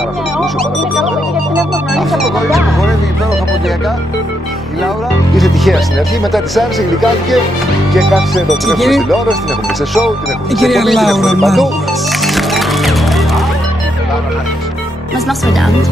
πάρα πολύ. Είναι καλό παιδί γιατί είναι προγραμματής από κοντά. Χορεύει υπέροχα ποδιακά. Η Λάουρα είχε τυχαία στην αρχή, μετά της άρεσε, γλυκάθηκε και κάθισε εδώ. Την έχουμε στην τηλεόραση, την έχουμε σε σοου, την έχουμε σε κομμάτι, την έχουμε παντού. Was machst du heute Abend?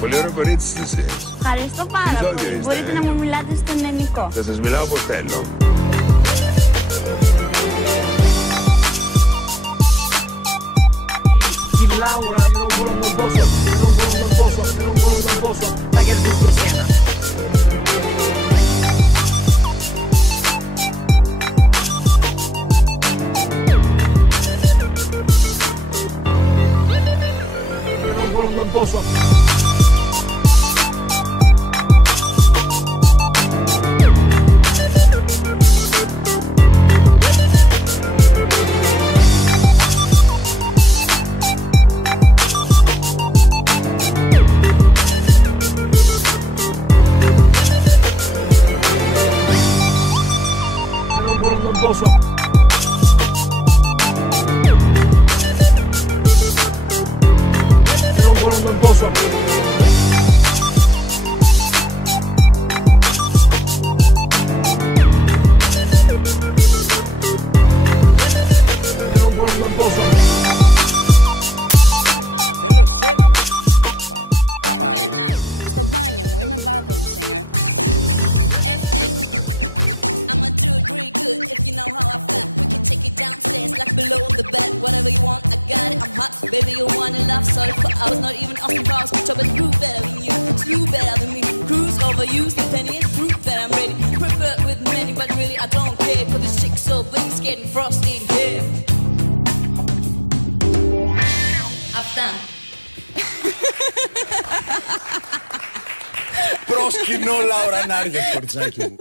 Πολύ ωραίο κορίτσι της εσύ. Ευχαριστώ πάρα πολύ. Μπορείτε να μου μιλάτε στον ελληνικό. Θα σας μιλάω όπως θέλω. Θέλω εσένα να σου πάρεις. Εμένα, στο μπάνιο μου, είμαι bathroom singer. I'ma do it really good if you know how I feel. We can take it downstairs like below the bed. Whatever you want, I got it. I'm hot, baby. You wanna love, sorry for hours, not even off the bars. But crew better than you, slew better than me. Cruise overused, the penny is proof that I'm ready. Prefer with many, but really I don't care. For this chick so blinks, getting frosted here. Αυτά. Προσκυνώ Λάουρα Νάργες, κοριτσάκι μου.